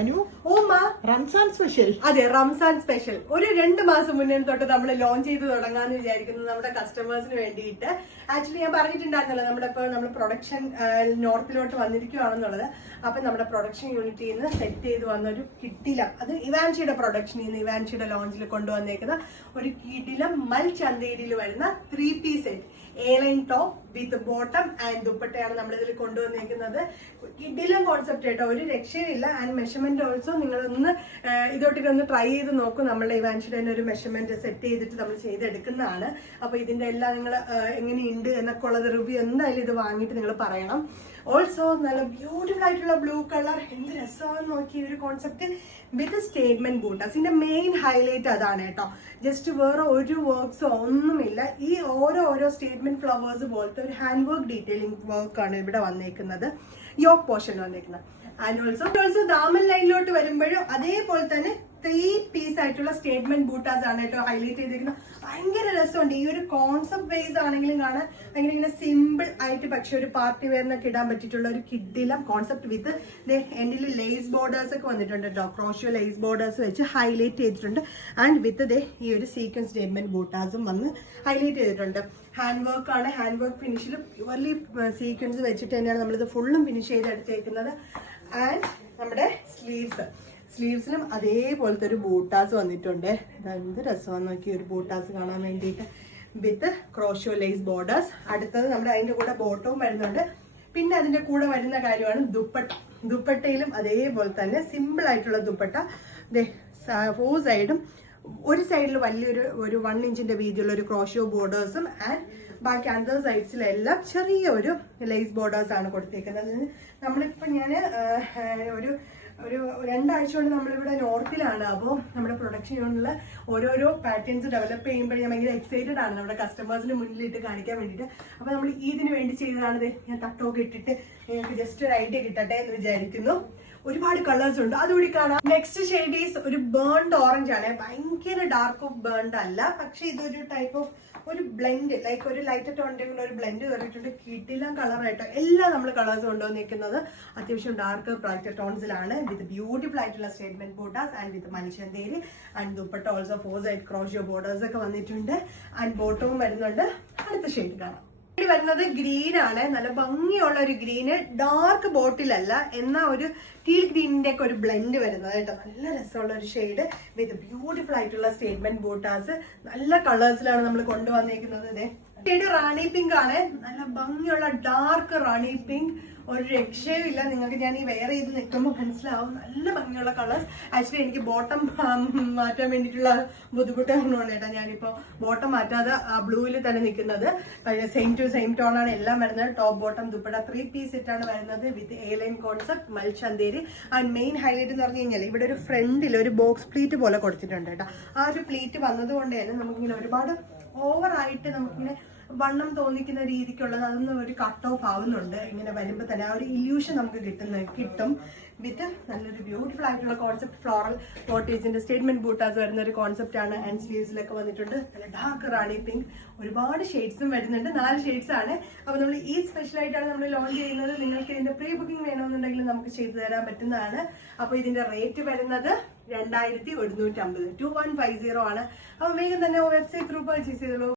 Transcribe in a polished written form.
Anu ഓമാ Ramzan special. അതെ, Ramzan special. ഒരു 2 മാസം മുന്നേ തൊട്ട് നമ്മൾ ലോഞ്ച് ചെയ്ത് തുടങ്ങാന്ന് വിചാരിക്കുന്നത് നമ്മുടെ കസ്റ്റമേഴ്സിന് വേണ്ടിയിട്ട്. ആക്ച്വലി ഞാൻ പറഞ്ഞിട്ടുണ്ടായിരുന്നല്ലോ നമ്മൾ പ്രൊഡക്ഷൻ നോർത്തിലോട്ട് വന്നിരിക്കുകയാണെന്നുള്ളത്. അപ്പൊ നമ്മുടെ പ്രൊഡക്ഷൻ യൂണിറ്റിൽ നിന്ന് സെറ്റ് ചെയ്ത് വന്ന ഒരു കിട്ടിലം, അത് ഇവാൻഷിയുടെ പ്രൊഡക്ഷനിൽ നിന്ന് ഇവാൻഷിയുടെ ലോഞ്ചിൽ കൊണ്ടുവന്നേക്കുന്ന ഒരു കിടിലം മൽ ചന്തേരിയിൽ വരുന്ന 3-piece set, A-line top with bottom and ദുപ്പട്ടയാണ് നമ്മളിതിൽ കൊണ്ടുവന്നേക്കുന്നത്. കിടിലം കോൺസെപ്റ്റ് കേട്ടോ, ഒരു രക്ഷയില്ല. ആൻഡ് മെഷർമെന്റ് ഓൾസോ നിങ്ങളൊന്ന് ഇതോട്ടിട്ടൊന്ന് ട്രൈ ചെയ്ത് നോക്കും. നമ്മളുടെ ഇവാൻഷിയുടെ തന്നെ ഒരു മെഷർമെന്റ് സെറ്റ് ചെയ്തിട്ട് നമ്മൾ ചെയ്തെടുക്കുന്നതാണ്. അപ്പൊ ഇതിന്റെ എല്ലാം നിങ്ങൾ എങ്ങനെയുണ്ട് എന്നൊക്കെ ഉള്ളത് റിവ്യൂ എന്തായാലും ഇത് വാങ്ങിയിട്ട് നിങ്ങൾ പറയണം. ഓൾസോ നല്ല ബ്യൂട്ടിഫുൾ ആയിട്ടുള്ള ബ്ലൂ കളർ, എന്ത് രസമാണെന്ന് നോക്കി ഒരു കോൺസെപ്റ്റ് വിത്ത് സ്റ്റേറ്റ്മെന്റ് ബൂട്ടാസ്. ഇതിന്റെ മെയിൻ ഹൈലൈറ്റ് അതാണ് കേട്ടോ. ജസ്റ്റ് വേറെ ഒരു വർക്ക്സോ ഒന്നുമില്ല. ഈ ഓരോ സ്റ്റേറ്റ്മെന്റ് ഫ്ലവേഴ്സ് പോലത്തെ ഒരു ഹാൻഡ് വർക്ക് ഡീറ്റെയിലിംഗ് വർക്കാണ് ഇവിടെ വന്നേക്കുന്നത്, യോക്ക് പോർഷൻ വന്നേക്കുന്നത്. ആൻഡ് ഓൾസോ ദാമൻ ലൈനിലോട്ട് വരുമ്പോഴും അതേപോലെ തന്നെ 3-piece ആയിട്ടുള്ള സ്റ്റേറ്റ്മെന്റ് ബൂട്ടാസ് ആണ് കേട്ടോ ഹൈലൈറ്റ് ചെയ്തിരിക്കുന്നത്. ഭയങ്കര രസമുണ്ട്. ഈ ഒരു കോൺസെപ്റ്റ് വൈസ് ആണെങ്കിലും കാണാൻ ഭയങ്കര ഇങ്ങനെ സിമ്പിൾ ആയിട്ട്, പക്ഷെ ഒരു പാർട്ടി വെയറിനൊക്കെ ഇടാൻ പറ്റിയിട്ടുള്ള ഒരു കിഡിലം കോൺസെപ്റ്റ് വിത്ത് എൻഡിൽ ലേസ് ബോർഡേഴ്സ് ഒക്കെ വന്നിട്ടുണ്ട് കേട്ടോ. ക്രോഷ്യോ ലേസ് ബോർഡേഴ്സ് വെച്ച് ഹൈലൈറ്റ് ചെയ്തിട്ടുണ്ട്. ആൻഡ് വിത്ത് ഈ ഒരു സീക്വൻസ് സ്റ്റേറ്റ്മെന്റ് ബൂട്ടാസും വന്ന് ഹൈലൈറ്റ് ചെയ്തിട്ടുണ്ട്. ഹാൻഡ് വർക്ക് ആണ്, ഹാൻഡ് വർക്ക് ഫിനിഷിൽ പ്യുവർലി സീക്വൻസ് വെച്ചിട്ട് തന്നെയാണ് നമ്മളിത് ഫുള്ളും ഫിനിഷ് ചെയ്തെടുത്തേക്കുന്നത്. ആൻഡ് നമ്മുടെ സ്ലീവ്സിലും അതേപോലത്തെ ഒരു ബൂട്ടാസ് വന്നിട്ടുണ്ട്. എന്ത് രസമാണെന്ന് നോക്കി ഒരു ബൂട്ടാസ് കാണാൻ വേണ്ടിയിട്ട് വിത്ത് ക്രോഷ്യോ ലേസ് ബോർഡേഴ്സ്. അടുത്തത് നമ്മുടെ അതിൻ്റെ കൂടെ ബോട്ടവും വരുന്നുണ്ട്. പിന്നെ അതിൻ്റെ കൂടെ വരുന്ന കാര്യമാണ് ദുപ്പട്ട. ദുപ്പട്ടയിലും അതേപോലെ തന്നെ സിമ്പിൾ ആയിട്ടുള്ള ദുപ്പട്ട. 4 സൈഡും, ഒരു സൈഡിൽ ഒരു 1 ഇഞ്ചിന്റെ വീതിയുള്ള ഒരു ക്രോഷ്യോ ബോർഡേഴ്സും ആൻഡ് ബാക്കി അതർ സൈഡ്സിലെല്ലാം ചെറിയ ഒരു ലേസ് ബോർഡേഴ്സ് ആണ് കൊടുത്തേക്കുന്നത്. നമ്മളിപ്പോൾ ഞാൻ ഒരു 2 ആഴ്ച കൊണ്ട് നമ്മളിവിടെ നോർത്തിലാണ്. അപ്പോൾ നമ്മുടെ പ്രൊഡക്ഷൻ യൂണിറ്റിൽ ഓരോരോ പാറ്റേൺസ് ഡെവലപ്പ് ചെയ്യുമ്പോൾ ഞാൻ ഭയങ്കര എക്സൈറ്റഡ് ആണ് നമ്മുടെ കസ്റ്റമേഴ്സിന് മുന്നിലിട്ട് കാണിക്കാൻ വേണ്ടിയിട്ട്. അപ്പോൾ നമ്മൾ ഇതിന് വേണ്ടി ചെയ്തതാണിത്. ഞാൻ തട്ടമൊക്കെ ഇട്ടിട്ട് നിങ്ങൾക്ക് ജസ്റ്റ് ഒരു ഐഡിയ കിട്ടട്ടെ എന്ന് വിചാരിക്കുന്നു. ഒരുപാട് കളേഴ്സ് ഉണ്ട്, അതുകൂടി കാണാം. നെക്സ്റ്റ് ഷെയ്ഡ് ഈസ് ഒരു ബേൺഡ് ഓറഞ്ച് ആണ്. ഭയങ്കര ഡാർക്ക് ഓഫ് ബേൺഡ് അല്ല, പക്ഷെ ഇതൊരു ടൈപ്പ് ഓഫ് ഒരു ബ്ലെൻഡ്, ലൈക്ക് ഒരു ലൈറ്റ് ടോണിന്റെ കൂടെ ഒരു ബ്ലെൻഡ് കയറിയിട്ടുണ്ട്. കിട്ടില്ല കളറായിട്ട് എല്ലാം നമ്മൾ കളേഴ്സ് കൊണ്ടുവന്നിരിക്കുന്നത് അത്യാവശ്യം ഡാർക്ക് ബ്രൈറ്റ് ടോൺസിലാണ് വിത്ത് ബ്യൂട്ടിഫുൾ ആയിട്ടുള്ള statement bottoms and with Mulchanderi and dupatta also 4 side crochet borders ഒക്കെ വന്നിട്ടുണ്ട്. ആൻഡ് ബോട്ടവും വരുന്നുണ്ട്. അടുത്ത ഷെയ്ഡ് കാണാം. വരുന്നത് ഗ്രീൻ ആണ്, നല്ല ഭംഗിയുള്ള ഒരു ഗ്രീന്, ഡാർക്ക് ബോട്ടിലല്ല എന്നാ ഒരു ടീൽ ഗ്രീനിന്റെ ഒക്കെ ഒരു ബ്ലെൻഡ് വരുന്നത് കേട്ടോ. നല്ല രസമുള്ള ഒരു ഷെയ്ഡ് വിത്ത് ബ്യൂട്ടിഫുൾ ആയിട്ടുള്ള സ്റ്റേറ്റ്മെന്റ് ബൂട്ടാസ്. നല്ല കളേഴ്സിലാണ് നമ്മൾ കൊണ്ടുവന്നിരിക്കുന്നത്. ഷെയ്ഡ് റാണി പിങ്ക് ആണ്, നല്ല ഭംഗിയുള്ള ഡാർക്ക് റാണി പിങ്ക്. ഒരു രക്ഷയുമില്ല. നിങ്ങൾക്ക് ഞാൻ ഈ വെയർ ചെയ്ത് നിൽക്കുമ്പോൾ മനസ്സിലാവും, നല്ല ഭംഗിയുള്ള കളേഴ്സ്. ആക്ച്വലി എനിക്ക് ബോട്ടം മാറ്റാൻ വേണ്ടിയിട്ടുള്ള ബുദ്ധിമുട്ട് കാരണമാണ് കേട്ടോ ഞാനിപ്പോൾ ബോട്ടം മാറ്റാതെ ആ ബ്ലൂവിൽ തന്നെ നിൽക്കുന്നത്. സെയിം ടു സെയിം ടോൺ ആണ് എല്ലാം വരുന്നത്. ടോപ്പ് ബോട്ടം ദുപ്പട്ട 3-piece സെറ്റാണ് വരുന്നത് with A-line concept Mulchanderi. And main highlight എന്ന് പറഞ്ഞു കഴിഞ്ഞാൽ ഇവിടെ ഒരു ഫ്രണ്ടിൽ ഒരു ബോക്സ് പ്ലീറ്റ് പോലെ കൊടുത്തിട്ടുണ്ട് കേട്ടോ. ആ ഒരു പ്ലീറ്റ് വന്നതുകൊണ്ട് തന്നെ നമുക്കിങ്ങനെ ഒരുപാട് ഓവറായിട്ട് നമുക്കിങ്ങനെ വണ്ണം തോന്നിക്കുന്ന രീതിക്കുള്ളത് അതൊന്നും ഒരു കട്ട് ഓഫ് ആവുന്നുണ്ട്. ഇങ്ങനെ വരുമ്പോൾ തന്നെ ആ ഒരു ഇല്യൂഷൻ നമുക്ക് കിട്ടും വിത്ത് നല്ലൊരു ബ്യൂട്ടിഫുൾ ആയിട്ടുള്ള കോൺസെപ്റ്റ്. ഫ്ലോറൽ മോട്ടീവ്സിന്റെ സ്റ്റേറ്റ്മെന്റ് ബൂട്ടാസ് വരുന്ന ഒരു കോൺസെപ്റ്റ് ആണ്. ആൻഡ് സ്ലീവ്സിലൊക്കെ വന്നിട്ടുണ്ട് നല്ല ഡാർക്ക് റാണി പിങ്ക്. ഒരുപാട് ഷെയ്ഡ്സും വരുന്നുണ്ട്, 4 ഷെയ്ഡ്സ് ആണ്. അപ്പോൾ നമ്മൾ ഈ സ്പെഷ്യൽ ആയിട്ടാണ് നമ്മൾ ലോഞ്ച് ചെയ്യുന്നത്. നിങ്ങൾക്ക് ഇതിന്റെ പ്രീ ബുക്കിംഗ് വേണമെന്നുണ്ടെങ്കിൽ നമുക്ക് ചെയ്തു തരാൻ പറ്റുന്നതാണ്. അപ്പോൾ ഇതിന്റെ റേറ്റ് വരുന്നത് 2150 2150 ആണ്. അപ്പോൾ വേഗം തന്നെ വെബ്സൈറ്റ് ത്രൂ പർച്ചേസ് ചെയ്തോളൂ.